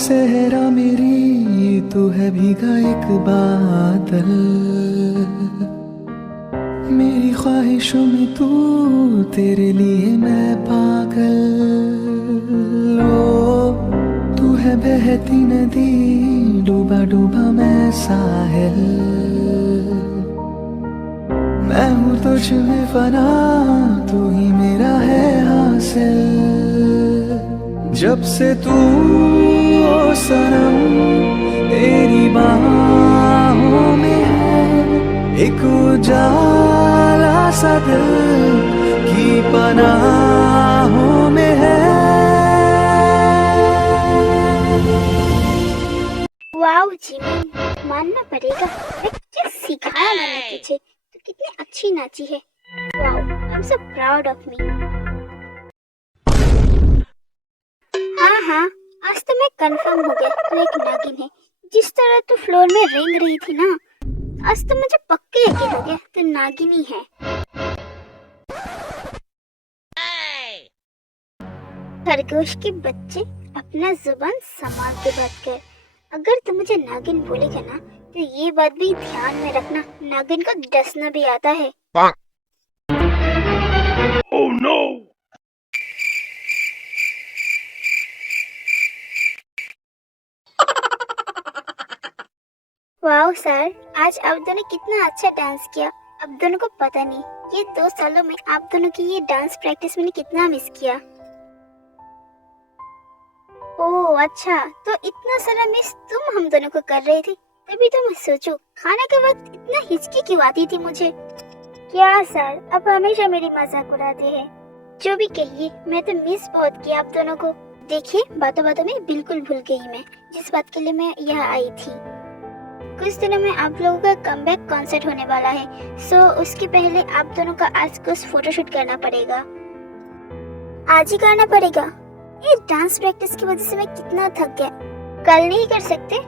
सेहरा मेरी तू है भीगा एक बादल, मेरी ख्वाहिशों में तू, तेरे लिए मैं पागल। ओ तू है बहती नदी, डूबा डूबा मैं साहिल, मैं हूँ तुझ में फना, तू ही मेरा है हासिल। जब से तू ओ सनम तेरी बाहों में है, एक उजाला सा दिल की पनाहों में है। वाओ जिमिन, मानना पड़ेगा, मैं क्या सिखाया मैंने तुझे, तू कितनी अच्छी नाची है। Wow, I am so proud of me. हाँ हाँ, आज तो मैं कंफर्म हो गया तू एक नागिन है। जिस तरह तू फ्लोर में रेंग रही थी ना, आज तो मुझे पक्के यकीन हो गया तू नागिन ही है। खरगोश के बच्चे, अपना जुबान संभाल के बात कर। अगर तू मुझे नागिन बोलेगा ना, तो ये बात भी ध्यान में रखना, नागिन को डसना भी आता है। Oh no! वाओ सर, आज आप दोनों कितना अच्छा डांस किया। आप दोनों को पता नहीं, ये 2 सालों में आप दोनों की ये डांस प्रैक्टिस मैंने कितना मिस किया। ओह अच्छा, तो इतना सारा मिस तुम हम दोनों को कर रहे थे, तभी तो मैं सोचूं खाने के वक्त इतना हिचकी क्यों आती थी मुझे। क्या सर, अब हमेशा मेरी मजाक उड़ाते हैं। जो भी कहिए, मैं तो मिस बहुत किया आप दोनों को। देखिए, बातों बातों में बिल्कुल भूल गई मैं जिस बात के लिए मैं यहाँ आई थी। कुछ दिनों में आप लोगों का कमबैक कॉन्सर्ट होने वाला है, सो उसके पहले आप दोनों का आज कुछ फोटोशूट करना पड़ेगा। आज ही करना पड़ेगा? ये डांस प्रैक्टिस की वजह से मैं कितना थक गया। कल नहीं कर सकते?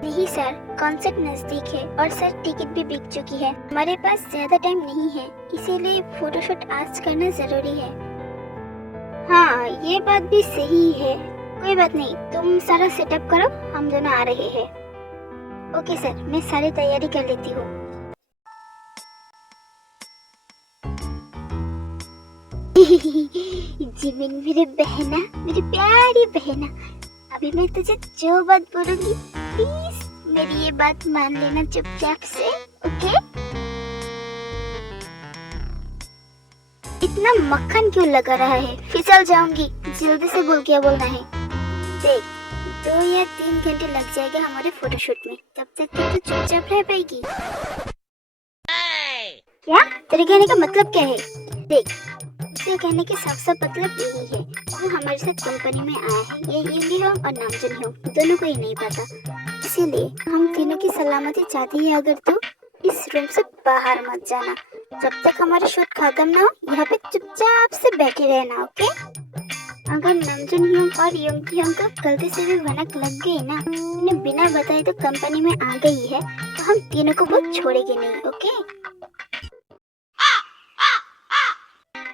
नहीं सर, कॉन्सर्ट नजदीक है और सर टिकट भी बिक चुकी है। हमारे पास ज्यादा टाइम नहीं है, इसीलिए फोटोशूट आज करना जरूरी है। हाँ, ये बात भी सही है। कोई बात नहीं, तुम सारा सेटअप करो, हम दोनों आ रहे हैं। ओके सर, मैं सारी तैयारी कर लेती हूँ। जिमिन मेरी बहना, मेरी प्यारी बहना, अभी मैं तुझे जो बात बोलूंगी प्लीज मेरी ये बात मान लेना चुपचाप से, ओके? इतना मक्खन क्यों लगा रहा है? फिसल जाऊंगी। जल्दी से बोल, क्या बोलना है? देख, 2 या 3 घंटे लग जाएगा हमारे फोटोशूट में, तब तक तो तू चुपचाप रह पाएगी। क्या? तेरे कहने का मतलब क्या है? देख, तेरे कहने के साफ साफ मतलब यही है, वो हमारे साथ कंपनी में आया है। ये यूली होम और नामजन होम दोनों को ही नहीं पता, इसीलिए हम तीनों की सलामती चाहती है। अगर तू इस रूम से बाहर मत जाना, जब तक हमारा शूट खत्म ना हो, यहाँ पे चुपचाप से बैठे रहना, ओके? अगर नामजन ह्योंग और योंगी ह्योंग को गलती से भी भनक लग गई ना, उन्हें बिना बताए तो कंपनी में आ गई है, तो हम तीनों को वो छोड़ेंगे नहीं, ओके?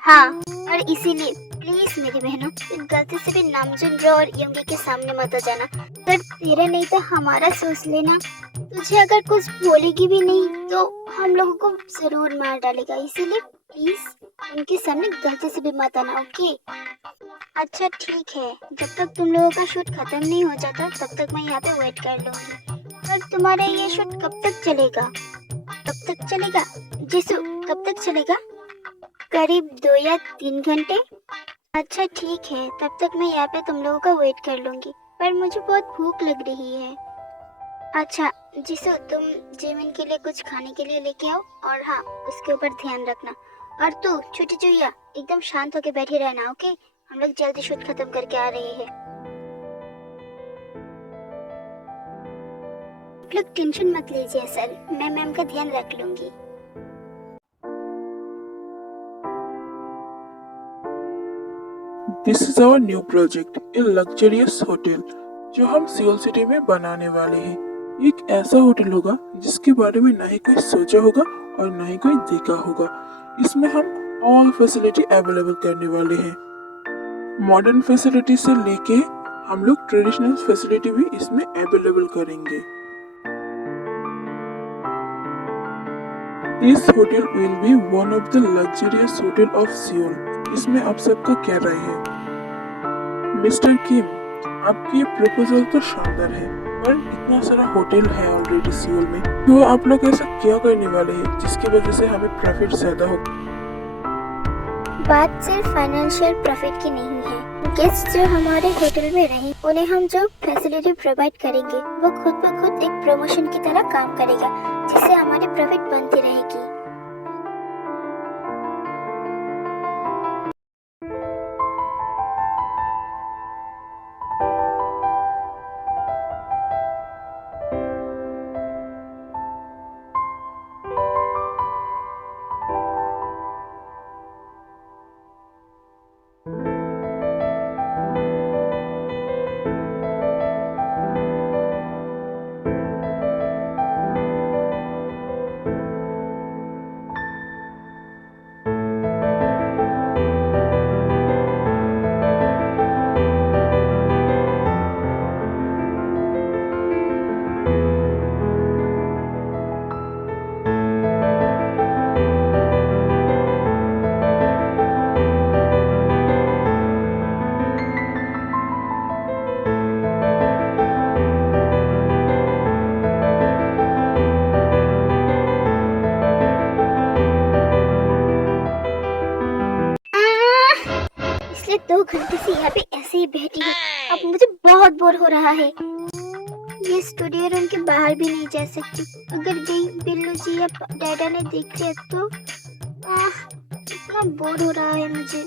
हाँ, और इसीलिए प्लीज मेरी बहनों, गलती से भी नामजन रो और योंगी के सामने मत आ जाना। अगर तेरे नहीं तो हमारा सोच लेना, तुझे अगर कुछ बोलेगी भी नहीं तो हम लोगों को जरूर मार डालेगा, इसीलिए प्लीज उनके सामने गलती से भी मत आना, ओके? अच्छा ठीक है, जब तक तुम लोगों का शूट खत्म नहीं हो जाता तब तक मैं यहाँ पे वेट कर लूंगी। पर तुम्हारा ये शूट कब तक चलेगा? कब तक चलेगा जिसु, कब तक चलेगा? करीब 2 या 3 घंटे। अच्छा ठीक है, तब तक मैं यहाँ पे तुम लोगों का वेट कर लूंगी, पर मुझे बहुत भूख लग रही है। अच्छा जिसु, तुम जेमिन के लिए कुछ खाने के लिए लेके आओ, और हाँ, उसके ऊपर ध्यान रखना। और तू छोटी चुईया, एकदम शांत होके बैठी रहना, ओके? हम लोग जल्दी शूट खत्म करके आ रहे हैं। आप लोग टेंशन मत लीजिए सर, मैं मैम का ध्यान रख लूंगी। This is our new project, a luxurious hotel, जो हम सियोल सिटी में बनाने वाले हैं। एक ऐसा होटल होगा जिसके बारे में ना ही कोई सोचा होगा और ना ही कोई देखा होगा। इसमें हम ऑल फैसिलिटी अवेलेबल करने वाले हैं, मॉडर्न फैसिलिटी से लेके हम लोग ट्रेडिशनल फैसिलिटी भी इसमें अवेलेबल करेंगे। This hotel will be one of the luxurious hotel of Seoul. इसमें आप सबका क्या राय है? मिस्टर किम, आपकी प्रपोजल तो शानदार है, पर इतना सारा होटल है ऑलरेडी सियोल में, तो आप लोग ऐसा क्या करने वाले हैं जिसकी वजह से हमें प्रॉफिट ज्यादा हो? बात सिर्फ फाइनेंशियल प्रॉफिट की नहीं है। गेस्ट जो हमारे होटल में रहें, उन्हें हम जो फैसिलिटी प्रोवाइड करेंगे वो खुद ब खुद एक प्रमोशन की तरह काम करेगा, जिससे हमारी प्रॉफिट बनती रहेगी। पिछले 2 घंटे से यहाँ पे ऐसे ही बैठी हूँ। अब मुझे बहुत बोर हो रहा है। ये स्टूडियो रूम के बाहर भी नहीं जा सकती। अगर गई बिल्लू जी या डैडा ने देख लिया तो इतना बोर हो रहा है मुझे।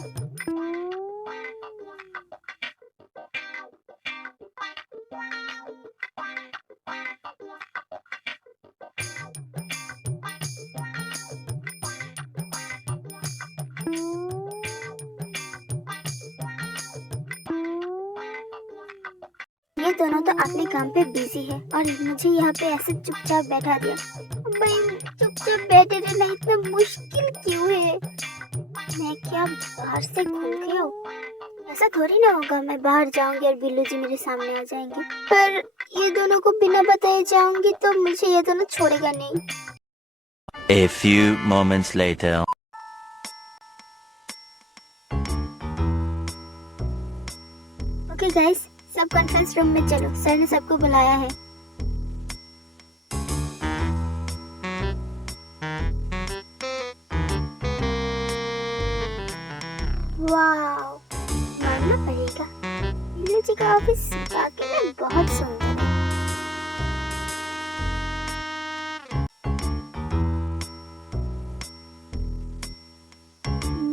ये दोनों तो अपने काम पे बिजी है और मुझे यहाँ पे ऐसे चुपचाप बैठा दिया। भाई चुपचाप बैठे रहना इतना मुश्किल क्यों है? मैं क्या बाहर से घूम के आऊँ? ऐसा थोड़ी ना होगा मैं बाहर जाऊंगी और बिल्लू जी मेरे सामने आ जाएंगे। पर ये दोनों को बिना बताए जाऊंगी तो मुझे ये दोनों छोड़ेगा नहीं। A few moments later. Okay guys, सब कॉन्फ्रेंस रूम में चलो, सर ने सबको बुलाया है। वाओ, मानना पड़ेगा बिल्लू जी का ऑफिस वाकई में बहुत सुंदर है।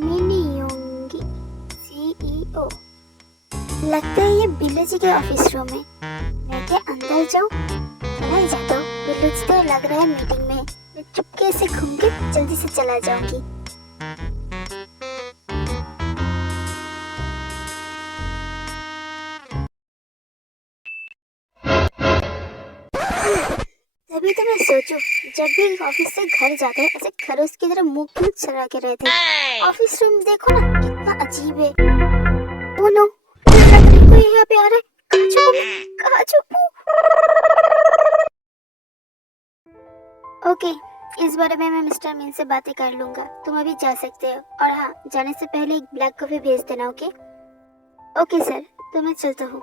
मिनी योंगी CEO, लगता है ये बिल्लू जी के ऑफिस रूम है। मैं क्या अंदर जाऊँ? चला ही जाता हूँ। बिल्लू जी तो लग रहा है मीटिंग में। मैं चुपके से घूम के जल्दी से चला जाऊंगी। तभी तो मैं सोचूं, जब भी ऑफिस से घर जाते हैं ऐसे खरोच की तरह मुंह क्यों चला के रहते हैं। ऑफिस रूम देखो ना, कितना अजीब है। ओ नो, कोई यहाँ पे आ रहा है। कहाँ छुपूं मैं? कहाँ छुपूं? ओके, इस बारे में मैं मिस्टर मीन से बातें कर लूंगा। तुम अभी जा सकते हो। और हाँ, जाने से पहले एक ब्लैक कॉफी भेज देना। ओके ओके सर, तो मैं चलता हूँ।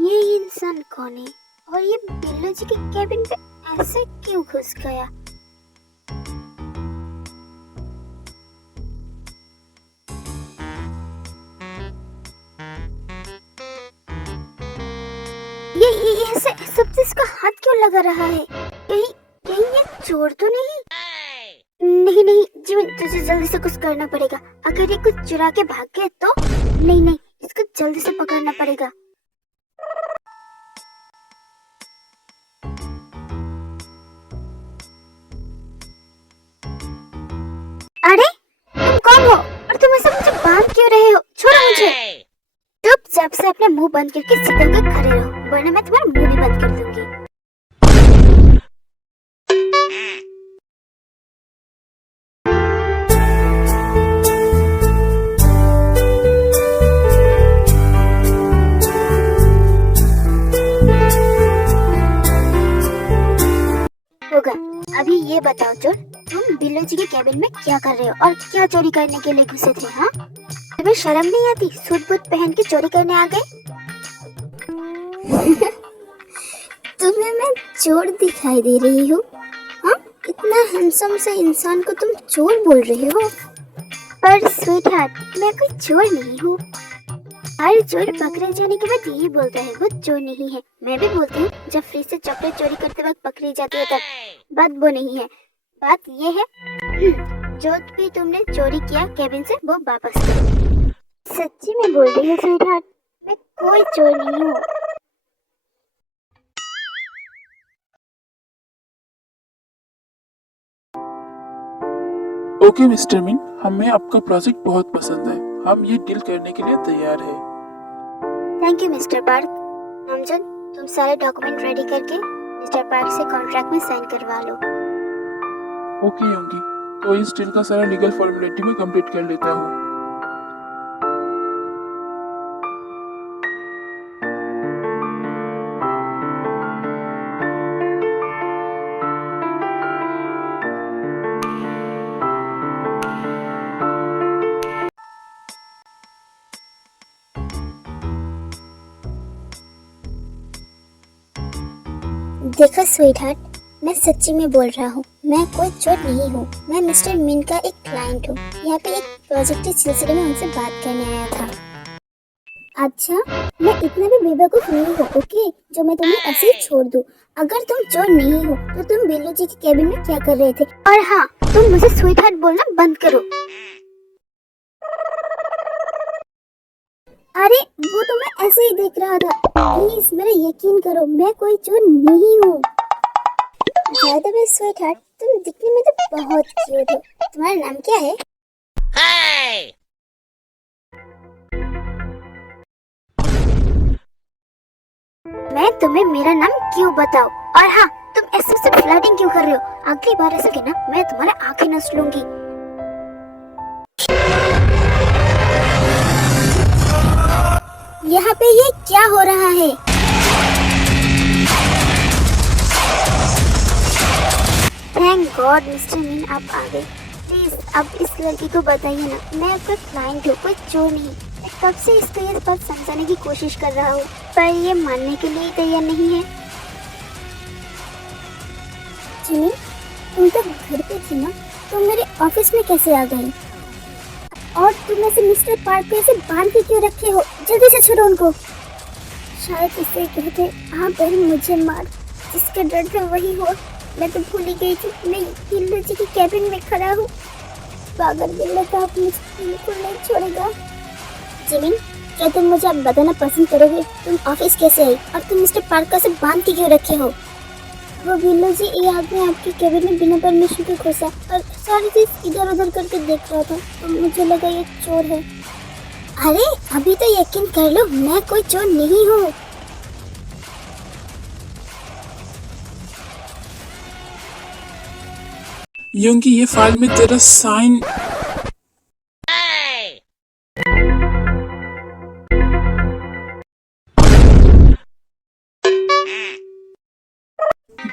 ये इंसान कौन है और ये बिल्लू जी के कैबिन पे ऐसे क्यों घुस गया? ये ऐसे सब चीज का हाथ क्यों लगा रहा है? कहीं कहीं ये चोर तो नहीं? नहीं नहीं जिमिन, तुझे जल्दी से कुछ करना पड़ेगा। अगर ये कुछ चुरा के भाग गया तो नहीं नहीं, इसको जल्दी से पकड़ना पड़ेगा। अरे तुम कौन हो और तुम ऐसे मुझे बांध क्यों रहे हो? छोड़ो मुझे। चुपचाप से अपना मुंह बंद करके सीधे होकर खड़े रहो, वरना मैं तुम्हारा मुंह भी बंद कर दूंगी। ये बताओ चोर, तुम बिल्लू जी के कैबिन में क्या कर रहे हो और क्या चोरी करने के लिए घुसे थे? हाँ, तुम्हें शर्म नहीं आती? सूट बूट पहन के चोरी करने आ गए। तुम्हें मैं चोर दिखाई दे रही हूँ? हाँ, इतना हैंडसम से इंसान को तुम चोर बोल रहे हो? पर स्वीट हार्ट, मैं कोई चोर नहीं हूँ। हर चोर पकड़े जाने के बाद यही बोलता है वो चोर नहीं है। मैं भी बोलती हूँ जब फ्रिज से चॉकलेट चोरी करते वक्त पकड़ी जाती है तब। बात वो नहीं है, बात ये है जो भी तुमने चोरी किया कैबिन से वो वापस करो। सच्ची में बोल रही हूँ स्वीट हार्ट, मैं कोई चोर नहीं हूँ। ओके मिस्टर मिन, हमें आपका प्रोजेक्ट बहुत पसंद है। हम ये डील करने के लिए तैयार है। Thank you mister Park. Namjoon, तुम सारे डॉक्यूमेंट रेडी करके मिस्टर पार्क से कॉन्ट्रैक्ट में साइन करवा लो। ओके योंगी, तो इस डील का सारा लीगल फॉर्मेलिटी में कंप्लीट कर लेता हूँ। देखो स्वीट हार्ट, मैं सच्ची में बोल रहा हूँ, मैं कोई चोर नहीं हूँ। मैं मिस्टर मिन का एक क्लाइंट हूँ। यहाँ पे एक प्रोजेक्ट के सिलसिले में उनसे बात करने आया था। अच्छा, मैं इतना भी बेवकूफ नहीं हूँ ओके, जो मैं तुम्हें ऐसे ही छोड़ दूँ। अगर तुम चोर नहीं हो तो तुम बिल्लू जी के कैबिन में क्या कर रहे थे? और हाँ, तुम मुझे स्वीट हार्ट बोलना बंद करो। अरे वो तो मैं ऐसे ही देख रहा था। प्लीज मेरा यकीन करो, मैं कोई चोर नहीं हूँ। By the way sweet heart, तुम दिखने में तो बहुत क्यूट हो। तुम्हारा नाम क्या है? मैं तुम्हें मेरा नाम क्यों बताऊं? और हाँ, तुम ऐसे से फ्लर्टिंग क्यों कर रहे हो? अगली बार ऐसे की ना मैं तुम्हारे आंखें नोच लूंगी। यहाँ पे ये क्या हो रहा है? थैंक गॉड मिस्टर मीन आप आ गए। प्लीज अब इस लड़की को बताइए ना, मैं आपका क्लाइंट हूँ, कोई चोर नहीं। मैं कब से इसको ये बात समझाने की कोशिश कर रहा हूँ, पर ये मानने के लिए तैयार नहीं है। जिमी, तुम तो घर पे थी ना, तुम मेरे ऑफिस में कैसे आ गई? और तुम ऐसे मिस्टर पार्क को ऐसे बांध के क्यों रखे हो? जल्दी से छोड़ो उनको। शायद इसे कहते हाँ बहन मुझे मार, जिसका डर था वही हुआ। मैं तो भूल ही गई थी, मैं बिल्लू जी के कैबिन में खड़ा हूँ। पागल बिल्लू का आप मुझे बिल्कुल नहीं छोड़ेगा। जिमिन, क्या तुम मुझे अब बताना पसंद करोगे तुम ऑफिस कैसे आई और तुम मिस्टर पार्क को से बांध के क्यों रखे हो? वो बिल्लू जी ये आदमी आपके कैबिन में बिना परमिशन के घुसा और सारी चीज इधर उधर करके देख रहा था, तो मुझे लगा ये चोर है। अरे अभी तो यकीन कर लो, मैं कोई चोर नहीं हूँ। योंगी, ये फाइल में तेरा साइन।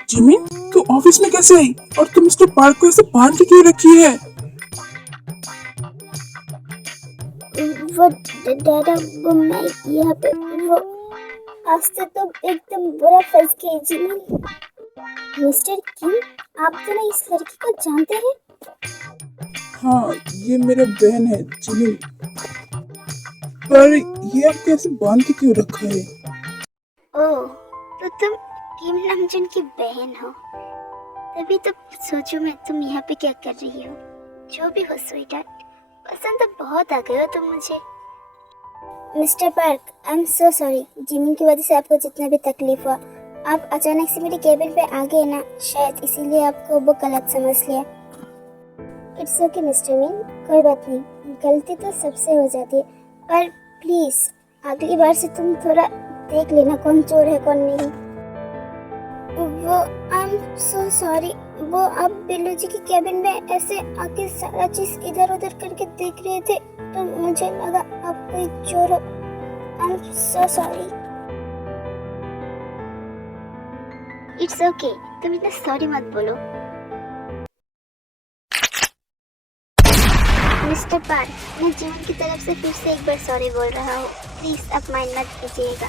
जिमी, तू ऑफिस में कैसे आई और तुम मिस्टर पार्क को ऐसे बांध के क्यों रखी है? वो दादा, वो मैं यहाँ पे वो आज तो एकदम बुरा फंस गई जिमी। मिस्टर किम, आप तो ना इस लड़की को जानते हैं? हाँ, ये मेरा बहन है जिमी। पर ये आप कैसे बांध के क्यों रखा है? ओह, तो तुम किम नामजून की बहन हो। तभी तो सोचो मैं तुम यहाँ पे क्या कर रही हो। जो भी हो स्वीटहार्ट, पसंद तो बहुत आ गए हो तुम मुझे। Mister park, I am so sorry, Jimin की वजह से आपको जितना भी तकलीफ हुआ। आप अचानक से मेरे केबिन पे आ गए ना, शायद इसीलिए आपको वो गलत समझ लिया। इट्स ओके मिस्टर मीन, कोई बात नहीं, गलती तो सबसे हो जाती है। पर प्लीज अगली बार से तुम थोड़ा देख लेना कौन चोर है कौन नहीं। वो आई एम सो सॉरी, वो आप बिल्लू जी की कैबिन में ऐसे आके सारा चीज इधर उधर करके देख रहे थे, तो मुझे लगा आप कोई चोर हो। I am so sorry. It's okay, तुम इतना सॉरी मत बोलो। मिस्टर पार्क, मैं जीवन की तरफ से फिर से एक बार सॉरी बोल रहा हूँ। प्लीज अब माइंड मत कीजिएगा।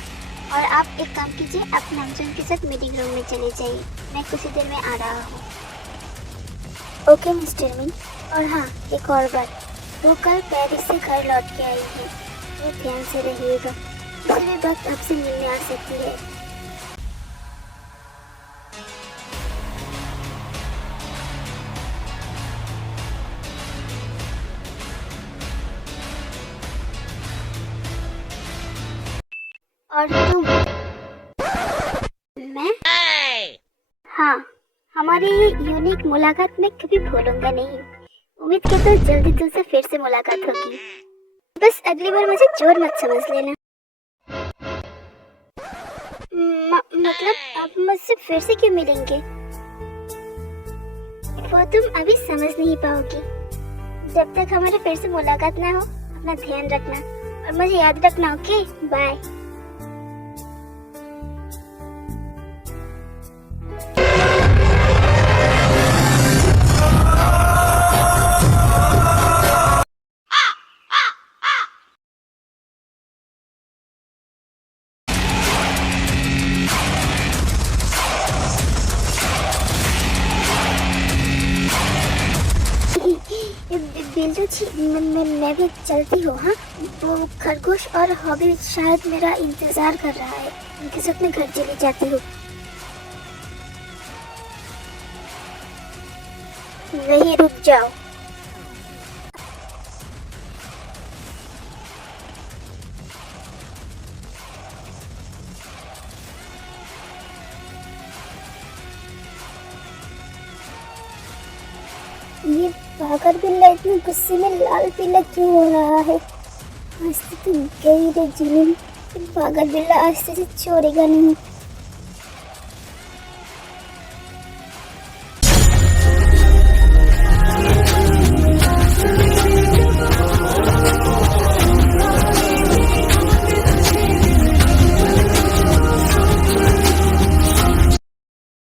और आप एक काम कीजिए, आप नामचुन के साथ मीटिंग रूम में चले जाइए। मैं कुछ ही देर में आ रहा हूँ। ओके मिस्टर मिन। और हाँ, एक और बात, वो कल पेरिस से घर लौट के आई है, तो ध्यान से रहिएगा। किसी भी वक्त आपसे मिलने आ सकती है। और तुम? मैं? हाँ, हमारी ये यूनिक मुलाकात मैं कभी भूलूंगा नहीं। उम्मीद करता हूँ जल्दी तुमसे फिर से मुलाकात होगी। बस अगली बार मुझे चोर मत समझ लेना। मतलब आप मुझसे फिर से क्यों मिलेंगे? वो तुम अभी समझ नहीं पाओगी। जब तक हमारी फिर से मुलाकात ना हो, अपना ध्यान रखना और मुझे याद रखना। Okay, bye. बिल्लू जी, मैं भी चलती हूँ। हाँ, वो खरगोश और हॉबी शायद मेरा इंतजार कर रहा है। उनके साथ मैं घर चली जाती हूँ। वहीं रुक जाओ। ये पागल बिल्ला इतने गुस्से में लाल पीला क्यों हो रहा है? आज तो तुम गई रे जुनून। पागल बिल्ला आज से छोड़ेगा नहीं।